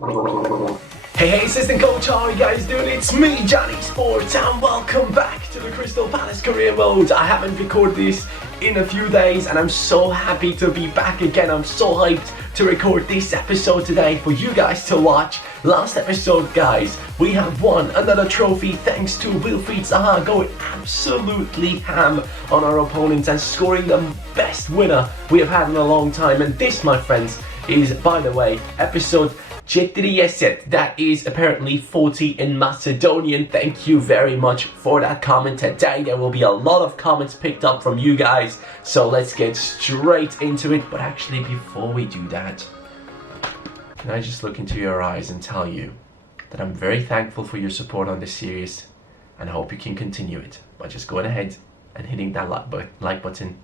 Hey, assistant coach, how are you guys doing? It's me, CaniSports, and welcome back to the Crystal Palace career mode. I haven't recorded this in a few days, and I'm so happy to be back again. I'm so hyped to record this episode today for you guys to watch. Last episode, guys, we have won another trophy thanks to Forfeits going absolutely ham on our opponents and scoring the best winner we have had in a long time. And this, my friends, is, by the way, episode 40. That is apparently 40 in Macedonian. Thank you very much for that comment today. There will be a lot of comments picked up from you guys, so let's get straight into it. But actually, before we do that, can I just look into your eyes and tell you that I'm very thankful for your support on this series and hope you can continue it by just going ahead and hitting that like button.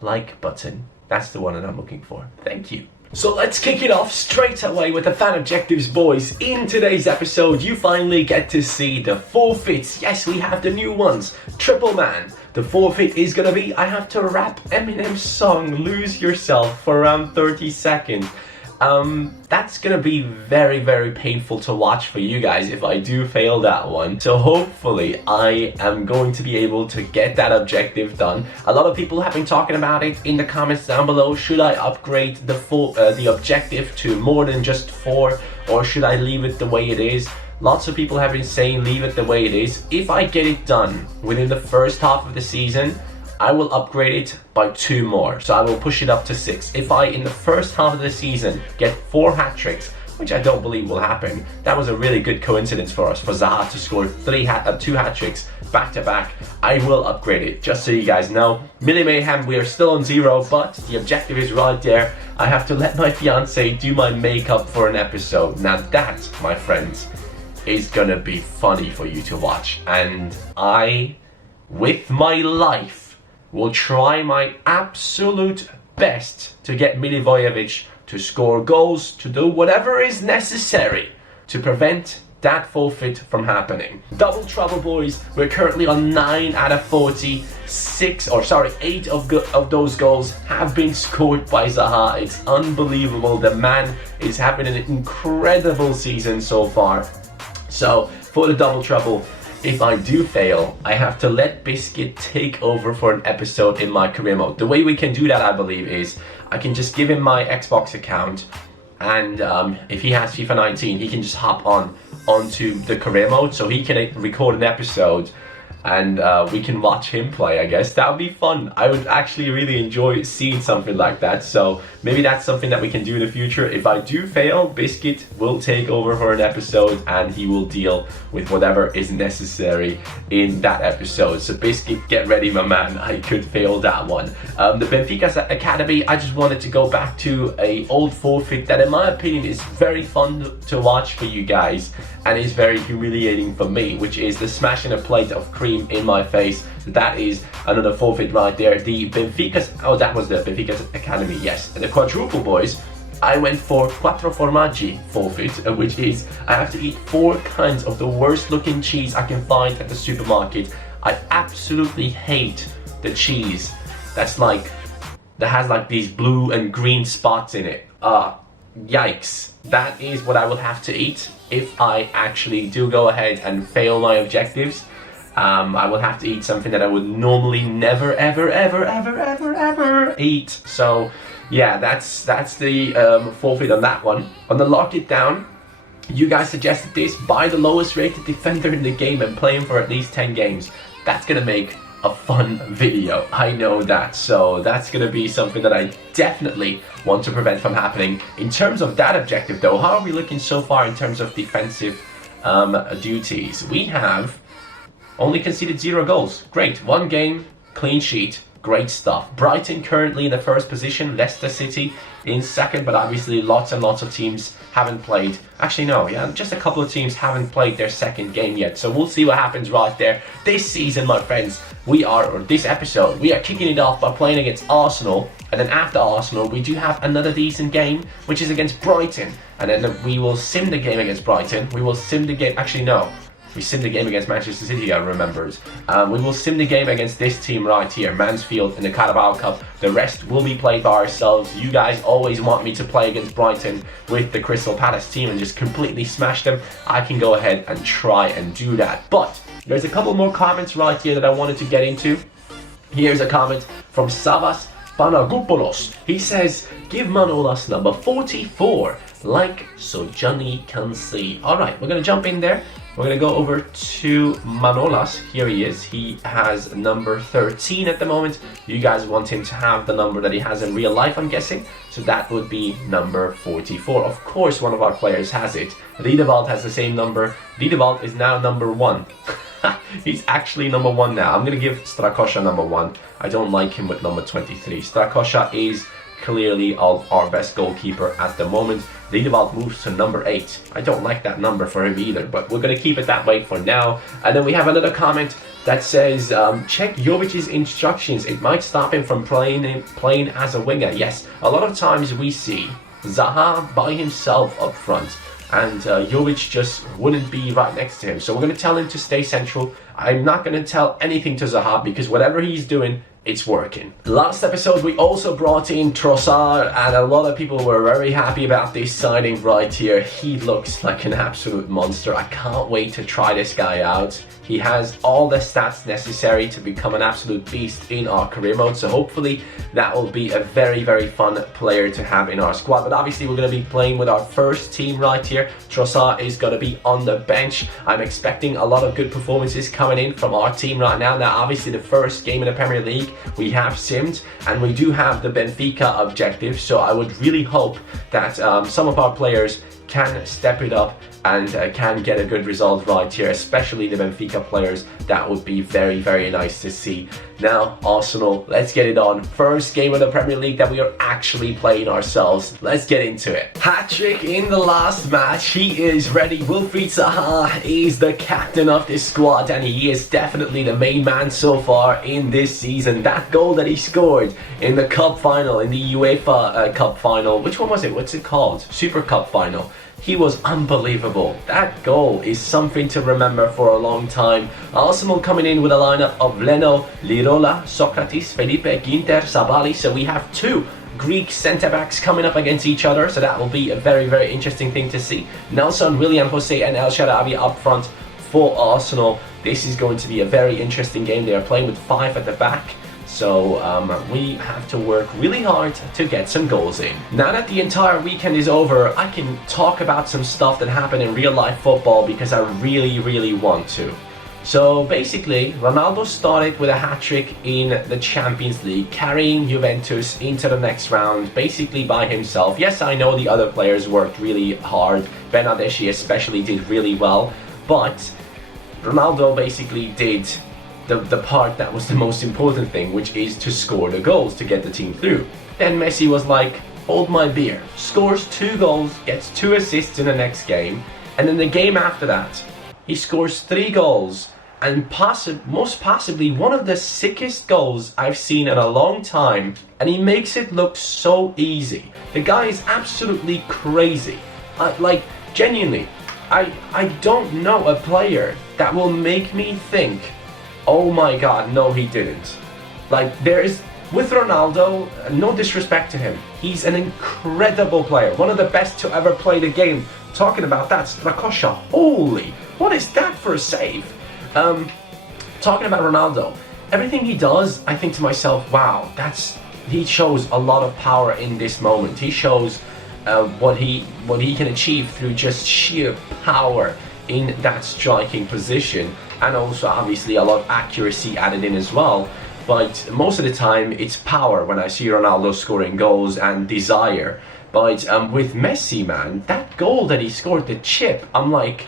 That's the one that I'm looking for. Thank you. So let's kick it off straight away with the fan objectives, boys. In today's episode, you finally get to see the forfeits. Yes, we have the new ones. Triple man. The forfeit is gonna be, I have to rap Eminem's song, Lose Yourself, for around 30 seconds. That's gonna be very, very painful to watch for you guys if I do fail that one. So hopefully I am going to be able to get that objective done. A lot of people have been talking about it in the comments down below. Should I upgrade the objective to more than just 4, or should I leave it the way it is? Lots of people have been saying leave it the way it is. If I get it done within the first half of the season, I will upgrade it by 2 more, so I will push it up to 6. If I, in the first half of the season, get 4 hat-tricks, which I don't believe will happen, that was a really good coincidence for us, for Zaha to score 2 hat-tricks back-to-back, I will upgrade it, just so you guys know. Millie Mayhem, we are still on 0, but the objective is right there. I have to let my fiance do my makeup for an episode. Now that, my friends, is gonna be funny for you to watch, and I, with my life, will try my absolute best to get Milivojevic to score goals, to do whatever is necessary to prevent that forfeit from happening. Double trouble, boys. We're currently on 9 out of 40. 8 of those goals have been scored by Zaha. It's unbelievable. The man is having an incredible season so far. So for the double trouble, if I do fail, I have to let Biscuit take over for an episode in my career mode. The way we can do that, I believe, is I can just give him my Xbox account, and if he has FIFA 19, he can just hop onto the career mode, so he can record an episode, and we can watch him play. I guess that would be fun. I would actually really enjoy seeing something like that, so maybe that's something that we can do in the future. If I do fail, Biscuit will take over for an episode and he will deal with whatever is necessary in that episode. So Biscuit, get ready, my man. I could fail that one. The Benfica Academy, I just wanted to go back to an old forfeit that in my opinion is very fun to watch for you guys and is very humiliating for me, which is the smashing a plate of cream in my face. That is another forfeit right there. The that was the Benfica Academy, yes. The quadruple, boys, I went for quattro formaggi forfeit, which is I have to eat 4 kinds of the worst looking cheese I can find at the supermarket. I absolutely hate the cheese that has like these blue and green spots in it. Yikes. That is what I will have to eat if I actually do go ahead and fail my objectives. I will have to eat something that I would normally never ever eat. So yeah, that's the forfeit on that one. On the lock it down, you guys suggested this: buy the lowest rated defender in the game and play him for at least 10 games. That's gonna make a fun video, I know that. So that's gonna be something that I definitely want to prevent from happening. In terms of that objective though, how are we looking so far in terms of defensive duties? We have only conceded 0 goals. Great. 1 game, clean sheet. Great stuff. Brighton currently in the first position. Leicester City in second, but obviously lots and lots of teams haven't played. Actually, no, yeah, just a couple of teams haven't played their second game yet. So we'll see what happens right there. This season, my friends, this episode, we are kicking it off by playing against Arsenal. And then after Arsenal, we do have another decent game, which is against Brighton. And then we will sim the game against Brighton. We will sim the game, actually no. We sim the game against Manchester City, I remembered. We will sim the game against this team right here, Mansfield, in the Carabao Cup. The rest will be played by ourselves. You guys always want me to play against Brighton with the Crystal Palace team and just completely smash them. I can go ahead and try and do that. But there's a couple more comments right here that I wanted to get into. Here's a comment from Savas Panagopoulos. He says, give Manolas number 44, like so Johnny can see. Alright, we're going to jump in there. We're going to go over to Manolas. Here he is. He has number 13 at the moment. You guys want him to have the number that he has in real life, I'm guessing. So that would be number 44. Of course, one of our players has it. Riedewald has the same number. Riedewald is now number 1. He's actually number 1 now. I'm going to give Strakosha number 1. I don't like him with number 23. Strakosha is clearly our best goalkeeper at the moment. Riedewald moves to number 8. I don't like that number for him either, but we're going to keep it that way for now. And then we have another comment that says, check Jovic's instructions. It might stop him from playing as a winger. Yes, a lot of times we see Zaha by himself up front, and Jovic just wouldn't be right next to him. So we're going to tell him to stay central. I'm not going to tell anything to Zaha because whatever he's doing, it's working. Last episode we also brought in Trossard, and a lot of people were very happy about this signing right here. He looks like an absolute monster. I can't wait to try this guy out. He has all the stats necessary to become an absolute beast in our career mode, so hopefully that will be a very, very fun player to have in our squad. But obviously we're going to be playing with our first team right here. Trossard is going to be on the bench. I'm expecting a lot of good performances coming in from our team right now. Now obviously the first game in the Premier League we have simmed, and we do have the Benfica objective, so I would really hope that some of our players can step it up and can get a good result right here, especially the Benfica players. That would be very, very nice to see. Now, Arsenal, let's get it on. First game of the Premier League that we are actually playing ourselves. Let's get into it. Hat-trick in the last match. He is ready. Wilfried Zaha is the captain of this squad, and he is definitely the main man so far in this season. That goal that he scored in the Cup final, in the UEFA Cup final. Which one was it? What's it called? Super Cup final. He was unbelievable. That goal is something to remember for a long time. Arsenal coming in with a lineup of Leno, Lirola, Socrates, Felipe, Ginter, Sabali. So we have 2 Greek centre-backs coming up against each other. So that will be a very, very interesting thing to see. Nelson, William Jose and El Shaarawy up front for Arsenal. This is going to be a very interesting game. They are playing with 5 at the back. So we have to work really hard to get some goals in. Now that the entire weekend is over, I can talk about some stuff that happened in real life football because I really, really want to. So basically, Ronaldo started with a hat-trick in the Champions League, carrying Juventus into the next round basically by himself. Yes, I know the other players worked really hard. Bernardeschi especially did really well, but Ronaldo basically did the part that was the most important thing, which is to score the goals to get the team through. Then Messi was like, hold my beer, scores 2 goals, gets 2 assists in the next game, and then the game after that, he scores 3 goals, and most possibly one of the sickest goals I've seen in a long time, and he makes it look so easy. The guy is absolutely crazy. Like, genuinely, I don't know a player that will make me think, oh my god, no he didn't. Like, with Ronaldo, no disrespect to him, he's an incredible player, one of the best to ever play the game. Talking about that, Strakosha, holy, what is that for a save? Talking about Ronaldo, everything he does, I think to myself, wow, he shows a lot of power in this moment. He shows what he can achieve through just sheer power in that striking position, and also obviously a lot of accuracy added in as well. But most of the time it's power when I see Ronaldo scoring goals, and desire. But with Messi, man, that goal that he scored, the chip, I'm like,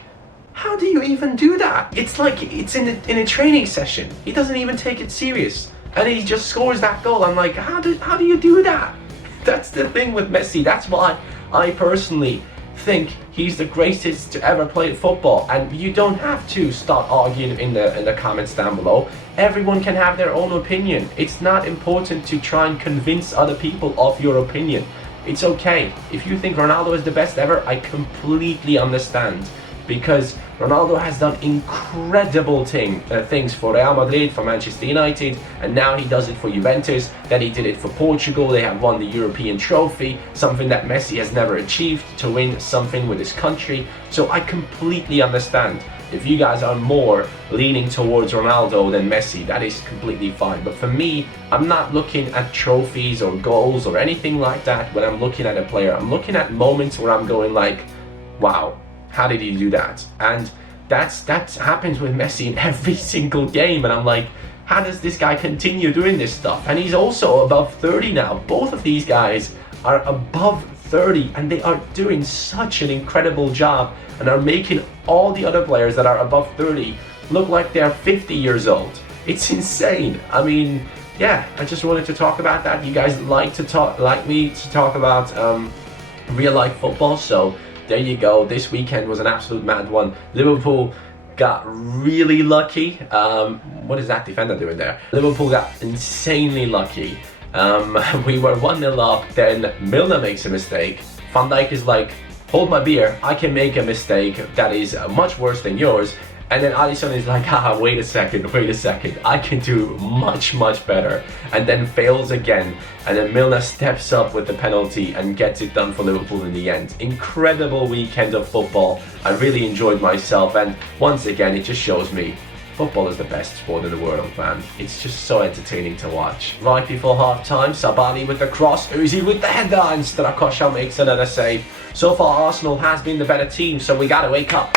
how do you even do that? It's like it's in a training session. He doesn't even take it serious, and he just scores that goal. I'm like, how do you do that? That's the thing with Messi. That's why I personally think he's the greatest to ever play football. And you don't have to start arguing in the comments down below. Everyone can have their own opinion. It's not important to try and convince other people of your opinion. It's okay. If you think Ronaldo is the best ever, I completely understand. because Ronaldo has done incredible things for Real Madrid, for Manchester United, and now he does it for Juventus. Then he did it for Portugal. They have won the European trophy, something that Messi has never achieved, to win something with his country. So I completely understand if you guys are more leaning towards Ronaldo than Messi. That is completely fine. But for me, I'm not looking at trophies or goals or anything like that when I'm looking at a player. I'm looking at moments where I'm going like, wow, how did he do that? And that happens with Messi in every single game. And I'm like, how does this guy continue doing this stuff? And he's also above 30 now. Both of these guys are above 30 and they are doing such an incredible job and are making all the other players that are above 30 look like they're 50 years old. It's insane. I mean, yeah, I just wanted to talk about that. You guys like me to talk about real life football, so there you go. This weekend was an absolute mad one. Liverpool got really lucky. What is that defender doing there? Liverpool got insanely lucky. We were 1-0 up, then Milner makes a mistake. Van Dijk is like, hold my beer, I can make a mistake that is much worse than yours. And then Alisson is like, haha, wait a second, I can do much better. And then fails again. And then Milner steps up with the penalty and gets it done for Liverpool in the end. Incredible weekend of football. I really enjoyed myself, and once again it just shows me football is the best sport in the world, man. It's just so entertaining to watch. Right before half time, Sabali with the cross, Uzi with the header, and Strakosha makes another save. So far Arsenal has been the better team, so we gotta wake up.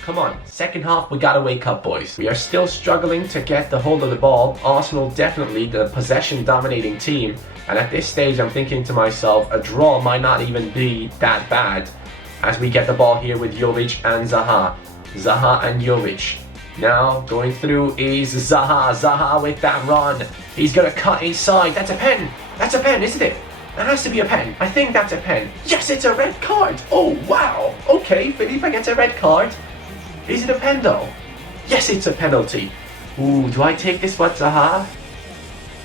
Come on, second half, we gotta wake up, boys. We are still struggling to get the hold of the ball. Arsenal definitely the possession dominating team, and at this stage I'm thinking to myself, a draw might not even be that bad, as we get the ball here with Jovic and Zaha. Zaha and Jovic. Now going through is Zaha. Zaha with that run. He's gonna cut inside. That's a pen. That's a pen, isn't it? That has to be a pen. I think that's a pen. Yes, it's a red card. Oh wow. Okay, Felipe gets a red card. Is it a pen though? Yes, it's a penalty. Ooh, do I take this one, Zaha?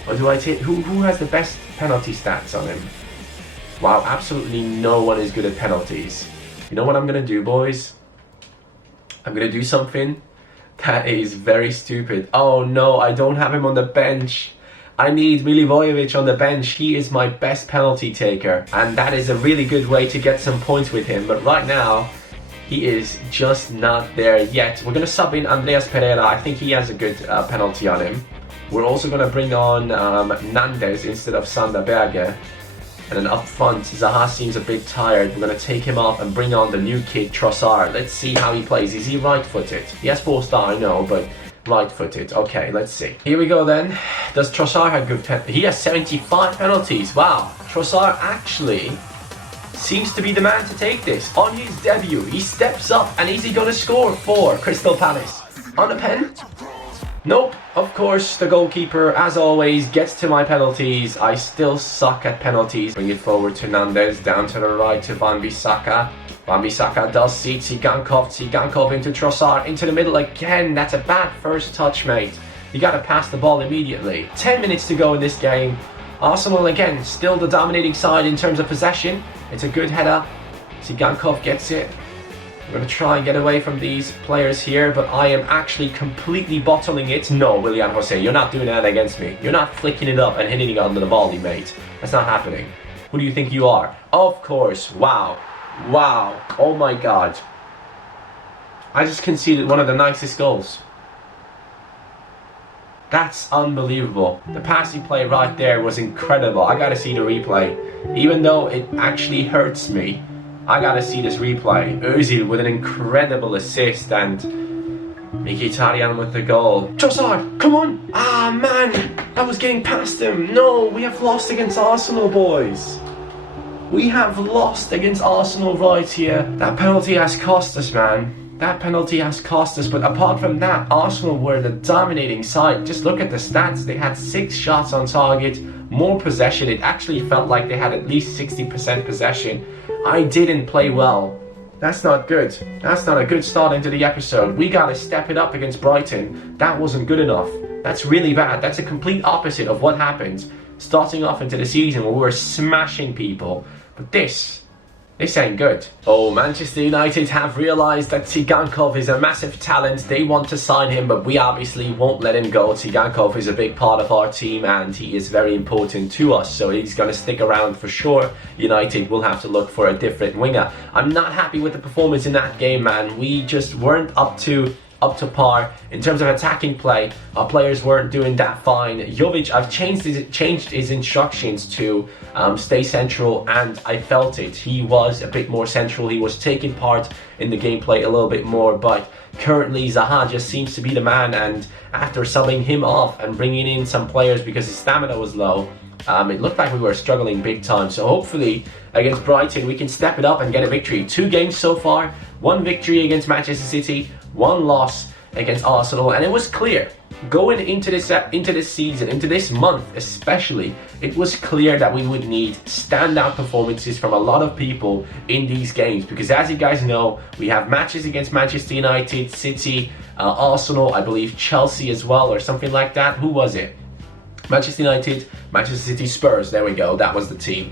Or do I take... Who has the best penalty stats on him? Wow, absolutely no one is good at penalties. You know what I'm gonna do, boys? I'm gonna do something that is very stupid. Oh no, I don't have him on the bench. I need Milivojevic on the bench. He is my best penalty taker. And that is a really good way to get some points with him. But right now, he is just not there yet. We're going to sub in Andreas Pereira. I think he has a good penalty on him. We're also going to bring on Nandes instead of Sander Berge. And then up front, Zaha seems a bit tired. We're going to take him off and bring on the new kid, Trossard. Let's see how he plays. Is he right-footed? He has 4-star, I know, but right-footed. Okay, let's see. Here we go then. Does Trossard have good penalties? He has 75 penalties. Wow. Trossard actually seems to be the man to take this. On his debut, he steps up, and is he going to score for Crystal Palace? On a pen? Nope. Of course, the goalkeeper, as always, gets to my penalties. I still suck at penalties. Bring it forward to Nandes, down to the right to Van Bissaka. Van Bissaka does see Tsigankov. Tsigankov into Trossard, into the middle again. That's a bad first touch, mate. You got to pass the ball immediately. 10 minutes to go in this game. Arsenal, again, still the dominating side in terms of possession. It's a good header. Tsigankov gets it. We're going to try and get away from these players here, but I am actually completely bottling it. No, Willian Jose, you're not doing that against me. You're not flicking it up and hitting it under the volley, mate. That's not happening. Who do you think you are? Of course. Wow. Wow. Oh my god. I just conceded one of the nicest goals. That's unbelievable. The passing play right there was incredible. I gotta see the replay. Even though it actually hurts me, I gotta see this replay. Özil with an incredible assist, and Mkhitaryan with the goal. Trossard, come on! Ah man, I was getting past him. No, we have lost against Arsenal, boys. We have lost against Arsenal right here. That penalty has cost us, man. That penalty has cost us, but apart from that, Arsenal were the dominating side. Just look at the stats. They had 6 shots on target, more possession. It actually felt like they had at least 60% possession. I didn't play well. That's not good. That's not a good start into the episode. We gotta step it up against Brighton. That wasn't good enough. That's really bad. That's a complete opposite of what happened starting off into the season where we were smashing people. But this This ain't good. Oh, Manchester United have realised that Tsigankov is a massive talent. They want to sign him, but we obviously won't let him go. Tsigankov is a big part of our team and he is very important to us, so he's going to stick around for sure. United will have to look for a different winger. I'm not happy with the performance in that game, man. We just weren't up to par in terms of attacking play. Our players weren't doing that fine. Jovic, I've changed his instructions to stay central, and I felt it. He was a bit more central. He was taking part in the gameplay a little bit more, but currently Zaha just seems to be the man, and after subbing him off and bringing in some players because his stamina was low, it looked like we were struggling big time. So hopefully against Brighton we can step it up and get a victory. 2 games so far, 1 victory against Manchester City, 1 loss against Arsenal, and it was clear going into this season, into this month especially, it was clear that we would need standout performances from a lot of people in these games, because as you guys know, we have matches against Manchester United, City, Arsenal, I believe Chelsea as well, or something like that. Who was it? Manchester United, Manchester City, Spurs, there we go, that was the team.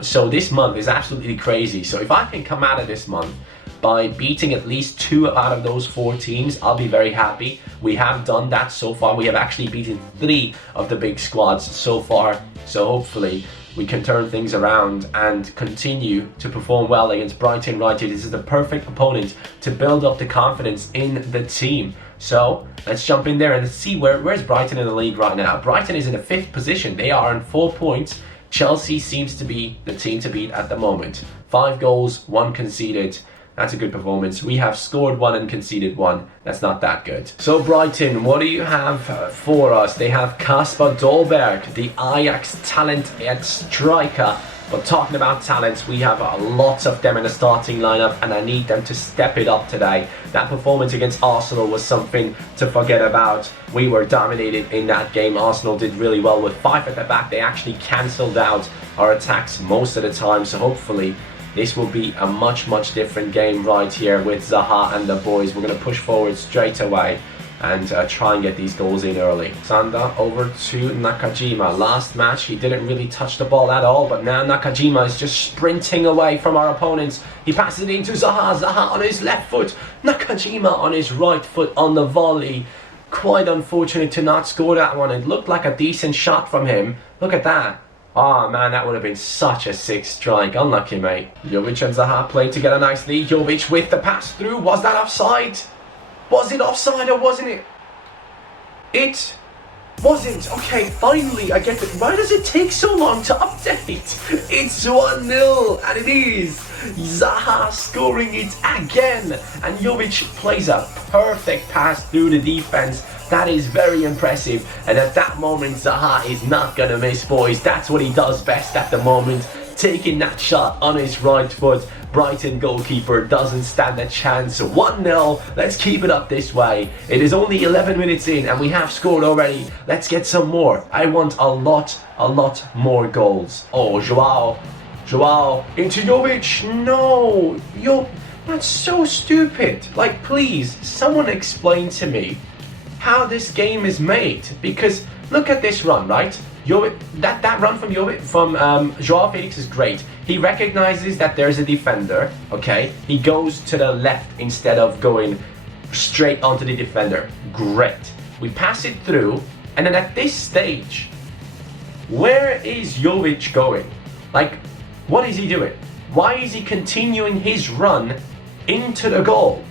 So this month is absolutely crazy. So if I can come out of this month by beating at least 2 out of those 4 teams, I'll be very happy. We have done that so far. We have actually beaten 3 of the big squads so far. So hopefully we can turn things around and continue to perform well against Brighton. Right, this is the perfect opponent to build up the confidence in the team. So let's jump in there and see where's Brighton in the league right now. Brighton is in the 5th position. They are on 4 points. Chelsea seems to be the team to beat at the moment. 5 goals, 1 conceded. That's a good performance. We have scored 1 and conceded 1. That's not that good. So Brighton, what do you have for us? They have Kasper Dolberg, the Ajax talent at striker. But talking about talents, we have lots of them in the starting lineup, and I need them to step it up today. That performance against Arsenal was something to forget about. We were dominated in that game. Arsenal did really well with 5 at the back. They actually cancelled out our attacks most of the time, so hopefully this will be a much different game right here with Zaha and the boys. We're going to push forward straight away and try and get these goals in early. Sander over to Nakajima. Last match he didn't really touch the ball at all, but now Nakajima is just sprinting away from our opponents. He passes it into Zaha. Zaha on his left foot, Nakajima on his right foot on the volley. Quite unfortunate to not score that one. It looked like a decent shot from him. Look at that. Oh man, that would have been such a sick strike. Unlucky, mate. Jovic and Zaha played together nicely. Jovic with the pass through. Was that offside? Was it offside or wasn't it? It wasn't. Okay, finally I get it. Why does it take so long to update? It's 1-0 and it is Zaha scoring it again. And Jovic plays a perfect pass through the defense. That is very impressive, and at that moment Zaha is not gonna miss, boys. That's what he does best at the moment, taking that shot on his right foot. Brighton goalkeeper doesn't stand a chance. 1-0, let's keep it up this way. It is only 11 minutes in and we have scored already. Let's get some more. I want a lot more goals. Oh, Joao into Jovic. No, that's so stupid. Like, please, someone explain to me how this game is made, because look at this run, right? That run from Joao Felix is great. He recognizes that there's a defender, okay? He goes to the left instead of going straight onto the defender. Great. We pass it through, and then at this stage, where is Jovic going? Like, what is he doing? Why is he continuing his run into the goal?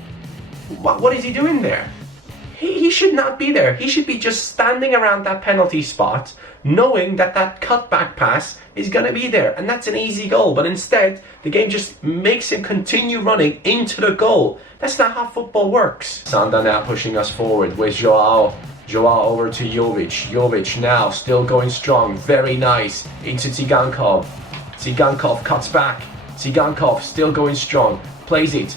What is he doing there? He should not be there. He should be just standing around that penalty spot, knowing that that cutback pass is going to be there, and that's an easy goal. But instead, the game just makes him continue running into the goal. That's not how football works. Sander now pushing us forward with Joao. Joao over to Jovic. Jovic now still going strong. Very nice. Into Tsigankov. Tsigankov cuts back. Tsigankov still going strong. Plays it.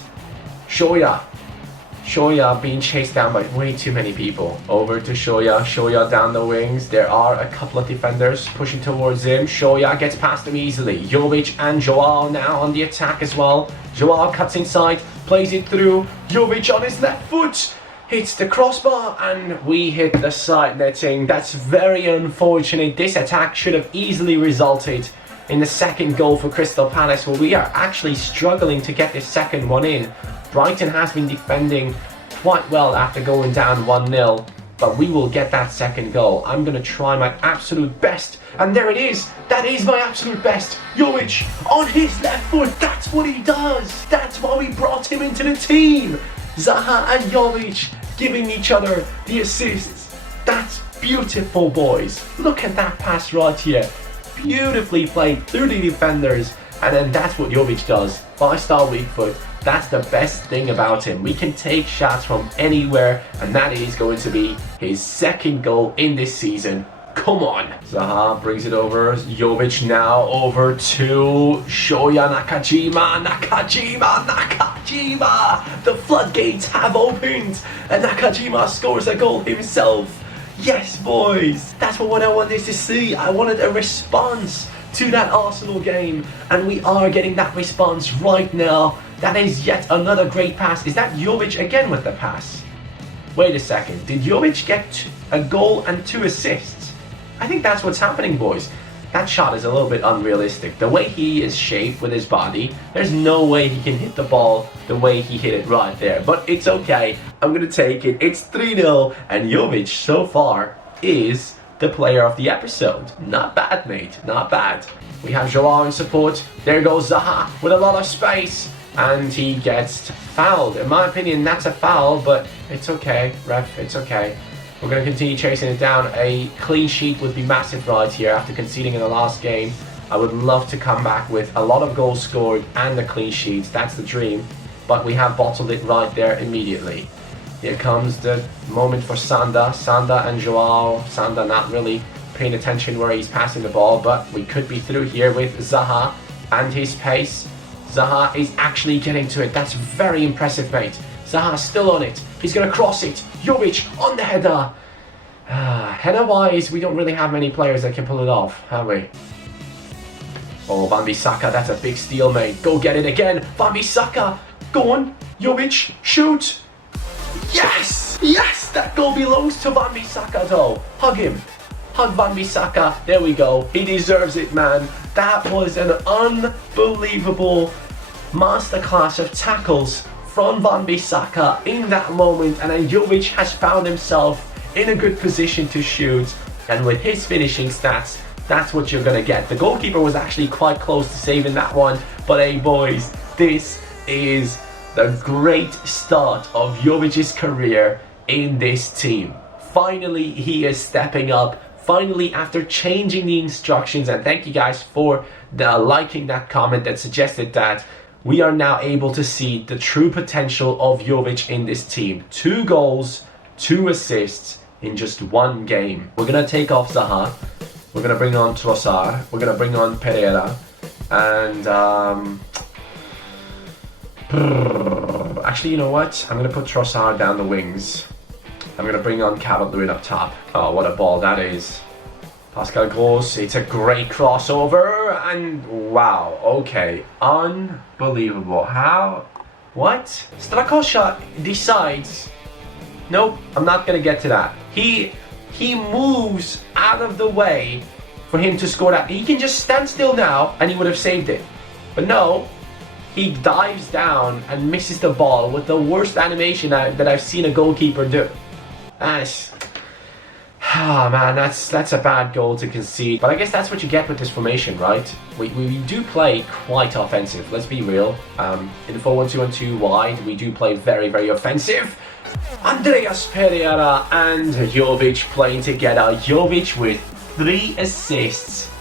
Shoya being chased down by way too many people. Over to Shoya. Shoya down the wings. There are a couple of defenders pushing towards him. Shoya gets past him easily. Jovic and Joao now on the attack as well. Joao cuts inside, plays it through. Jovic on his left foot hits the crossbar and we hit the side netting. That's very unfortunate. This attack should have easily resulted in the second goal for Crystal Palace, where we are actually struggling to get this second one in. Brighton has been defending quite well after going down 1-0, but we will get that second goal. I'm going to try my absolute best, and there it is. That is my absolute best. Jovic on his left foot. That's what he does. That's why we brought him into the team. Zaha and Jovic giving each other the assists. That's beautiful, boys. Look at that pass right here. Beautifully played through the defenders, and then that's what Jovic does. 5-star weak foot. That's the best thing about him. We can take shots from anywhere, and that is going to be his second goal in this season. Come on. Zaha brings it over. Jovic now over to Shoya Nakajima. The floodgates have opened, and Nakajima scores a goal himself. Yes, boys. That's what I wanted to see. I wanted a response to that Arsenal game, and we are getting that response right now. That is yet another great pass. Is that Jovic again with the pass? Wait a second. Did Jovic get a goal and 2 assists? I think that's what's happening, boys. That shot is a little bit unrealistic. The way he is shaped with his body, there's no way he can hit the ball the way he hit it right there. But it's okay. I'm going to take it. It's 3-0, and Jovic so far is the player of the episode. Not bad, mate. Not bad. We have Joao in support. There goes Zaha with a lot of space, and he gets fouled. In my opinion, that's a foul, but it's okay, ref. It's okay. We're going to continue chasing it down. A clean sheet would be massive right here after conceding in the last game. I would love to come back with a lot of goals scored and a clean sheet. That's the dream. But we have bottled it right there immediately. Here comes the moment for Sander. Sander and Joao. Sander not really paying attention where he's passing the ball, but we could be through here with Zaha and his pace. Zaha is actually getting to it. That's very impressive, mate. Zaha's still on it. He's going to cross it. Jovic on the header. Header-wise, we don't really have many players that can pull it off, have we? Oh, Wan-Bissaka, that's a big steal, mate. Go get it again. Wan-Bissaka. Go on. Jovic, shoot. Yes! Yes! That goal belongs to Wan-Bissaka, though. Hug him. Hug Wan-Bissaka. There we go. He deserves it, man. That was an unbelievable masterclass of tackles from Wan-Bissaka in that moment, and then Jovic has found himself in a good position to shoot, and with his finishing stats, that's what you're gonna get. The goalkeeper was actually quite close to saving that one, but hey, boys, this is the great start of Jovic's career in this team. Finally, he is stepping up. Finally, after changing the instructions, and thank you guys for liking that comment that suggested that, we are now able to see the true potential of Jovic in this team. 2 goals, 2 assists in just 1 game. We're going to take off Zaha. We're going to bring on Trossard. We're going to bring on Pereira. And actually, you know what? I'm going to put Trossard down the wings. I'm going to bring on Calvert-Lewin up top. Oh, what a ball that is. Pascal Gross, it's a great crossover, and wow, okay, unbelievable. How? What? Strakosha decides, nope, I'm not going to get to that. He moves out of the way for him to score that. He can just stand still now, and he would have saved it. But no, he dives down and misses the ball with the worst animation that I've seen a goalkeeper do. Man, that's a bad goal to concede. But I guess that's what you get with this formation, right? We do play quite offensive, let's be real. In the 4-1-2-1-2 wide, we do play very, very offensive. Andreas Pereira and Jovic playing together. Jovic with 3 assists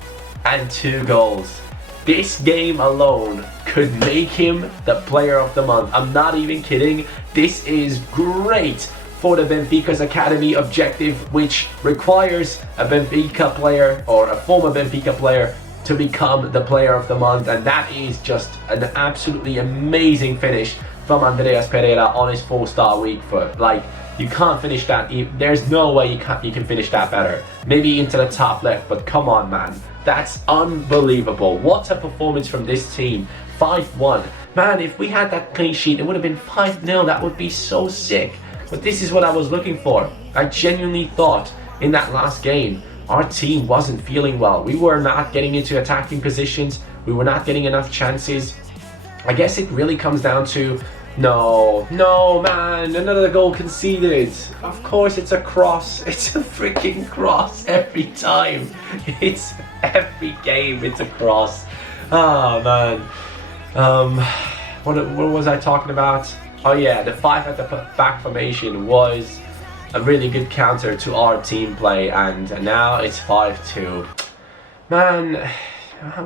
and 2 goals. This game alone could make him the player of the month. I'm not even kidding. This is great for the Benfica's Academy objective, which requires a Benfica player or a former Benfica player to become the player of the month, and that is just an absolutely amazing finish from Andreas Pereira on his 4-star weak foot. Like, you can't finish that. There's no way you can finish that better. Maybe into the top left, but come on, man. That's unbelievable. What a performance from this team. 5-1. Man, if we had that clean sheet, it would have been 5-0. That would be so sick. But this is what I was looking for. I genuinely thought in that last game, our team wasn't feeling well. We were not getting into attacking positions. We were not getting enough chances. I guess it really comes down to, no, man, another goal conceded. Of course it's a cross. It's a freaking cross every time. It's every game, it's a cross. Oh, man. What was I talking about? Oh yeah, the 5 at the back formation was a really good counter to our team play, and now it's 5-2. Man,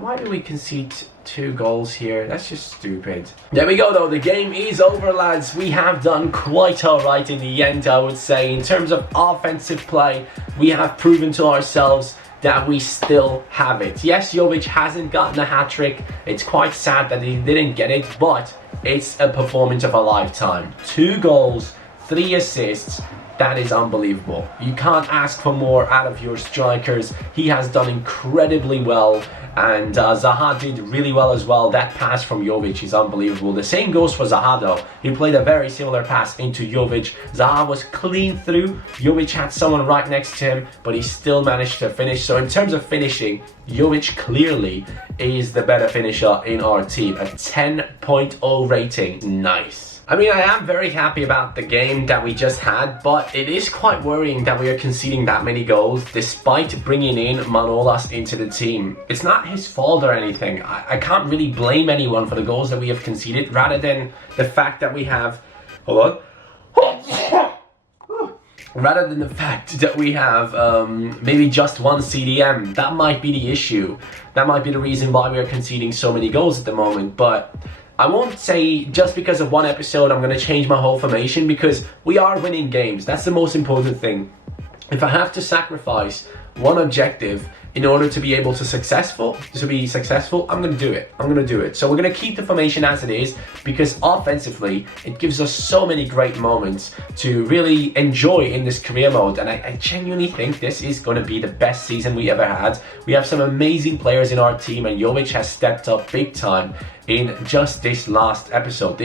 why do we concede 2 goals here? That's just stupid. There we go though, the game is over, lads. We have done quite alright in the end, I would say. In terms of offensive play, we have proven to ourselves that we still have it. Yes, Jovic hasn't gotten a hat-trick. It's quite sad that he didn't get it, but it's a performance of a lifetime. 2 goals, 3 assists. That is unbelievable. You can't ask for more out of your strikers. He has done incredibly well, and Zaha did really well as well. That pass from Jovic is unbelievable. The same goes for Zaha though. He played a very similar pass into Jovic. Zaha was clean through. Jovic had someone right next to him, but he still managed to finish. So in terms of finishing, Jovic clearly is the better finisher in our team. A 10.0 rating. Nice. I mean, I am very happy about the game that we just had, but it is quite worrying that we are conceding that many goals despite bringing in Manolas into the team. It's not his fault or anything. I can't really blame anyone for the goals that we have conceded, rather than the fact that we have... Hold on. Rather than the fact that we have maybe just 1 CDM. That might be the issue. That might be the reason why we are conceding so many goals at the moment, but I won't say just because of 1 episode I'm going to change my whole formation, because we are winning games. That's the most important thing. If I have to sacrifice one objective in order to be able to be successful, I'm going to do it. I'm going to do it. So we're going to keep the formation as it is, because offensively it gives us so many great moments to really enjoy in this career mode, and I genuinely think this is going to be the best season we ever had. We have some amazing players in our team, and Jovic has stepped up big time in just this last episode,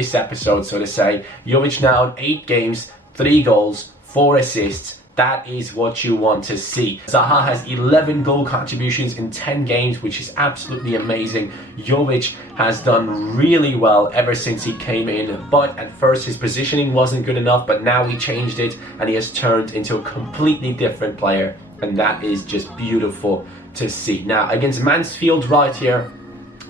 so to say. Jovic now in 8 games, 3 goals, 4 assists. That is what you want to see. Zaha has 11 goal contributions in 10 games, which is absolutely amazing. Jovic has done really well ever since he came in, but at first his positioning wasn't good enough, but now he changed it and he has turned into a completely different player, and that is just beautiful to see. Now against Mansfield right here,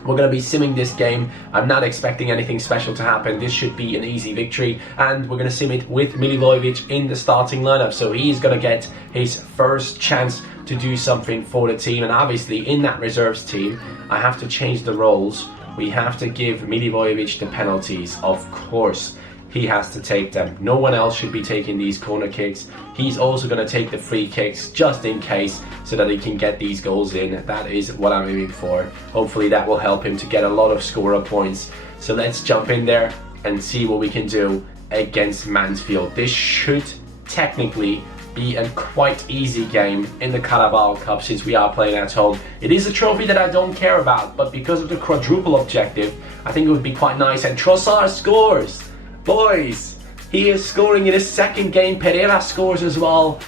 we're going to be simming this game. I'm not expecting anything special to happen. This should be an easy victory, and we're going to sim it with Milivojevic in the starting lineup. So he's going to get his first chance to do something for the team, and obviously in that reserves team I have to change the roles. We have to give Milivojevic the penalties, of course. He has to take them. No one else should be taking these corner kicks. He's also going to take the free kicks just in case, so that he can get these goals in. That is what I'm aiming for. Hopefully that will help him to get a lot of scorer points. So let's jump in there and see what we can do against Mansfield. This should technically be a quite easy game in the Carabao Cup, since we are playing at home. It is a trophy that I don't care about, but because of the quadruple objective, I think it would be quite nice. And Trossard scores! Boys, he is scoring in his 2nd game. Pereira scores as well.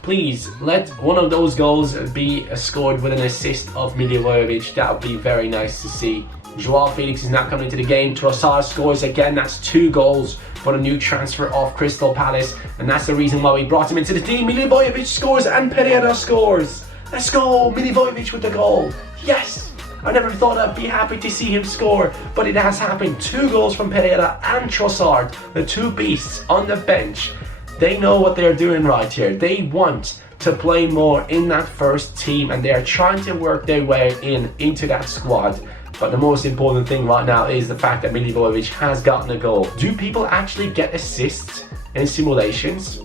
Please, let one of those goals be scored with an assist of Milivojevic. That would be very nice to see. Joao Felix is not coming into the game. Trossard scores again. That's 2 goals for the new transfer of Crystal Palace, and that's the reason why we brought him into the team. Milivojevic scores and Pereira scores. Let's go, Milivojevic with the goal. Yes! I never thought I'd be happy to see him score, but it has happened. 2 goals from Pereira and Trossard, the 2 beasts on the bench. They know what they're doing right here. They want to play more in that first team, and they are trying to work their way into that squad. But the most important thing right now is the fact that Milivojevic has gotten a goal. Do people actually get assists in simulations?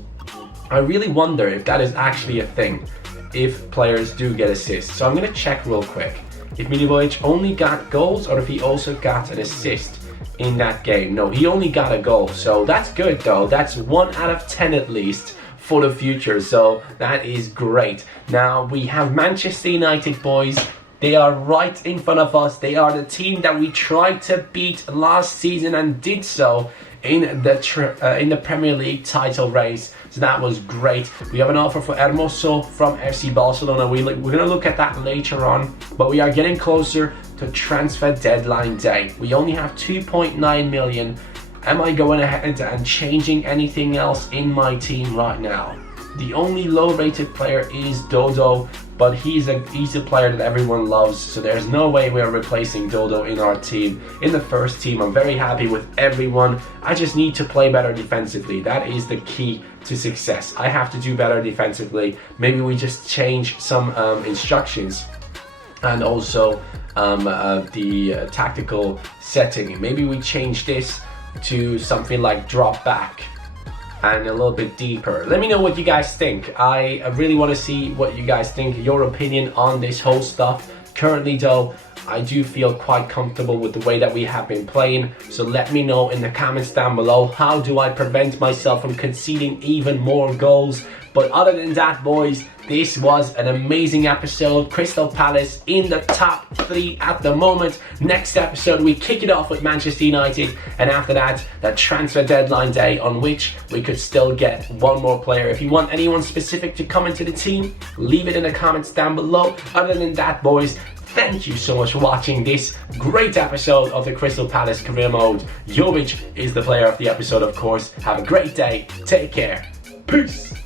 I really wonder if that is actually a thing, if players do get assists. So I'm going to check real quick if Milivojevic only got goals or if he also got an assist in that game. No, he only got a goal, so that's good though. That's 1 out of 10 at least for the future, so that is great. Now we have Manchester United, boys. They are right in front of us. They are the team that we tried to beat last season and did so in the Premier League title race. So that was great. We have an offer for Hermoso from FC Barcelona. We're going to look at that later on, but we are getting closer to transfer deadline day. We only have 2.9 million. Am I going ahead and changing anything else in my team right now? The only low-rated player is Dodo, but he's a player that everyone loves, so there's no way we are replacing Dodo in our team. In the first team, I'm very happy with everyone. I just need to play better defensively. That is the key to success. I have to do better defensively. Maybe we just change some instructions, and also the tactical setting. Maybe we change this to something like drop back and a little bit deeper. Let me know what you guys think. I really want to see what you guys think, your opinion on this whole stuff. Currently though, I do feel quite comfortable with the way that we have been playing, so let me know in the comments down below, how do I prevent myself from conceding even more goals? But other than that, boys, this was an amazing episode. Crystal Palace in the top 3 at the moment. Next episode, we kick it off with Manchester United, and after that, the transfer deadline day, on which we could still get one more player. If you want anyone specific to come into the team, leave it in the comments down below. Other than that, boys, thank you so much for watching this great episode of the Crystal Palace career mode. Jovic is the player of the episode, of course. Have a great day. Take care. Peace.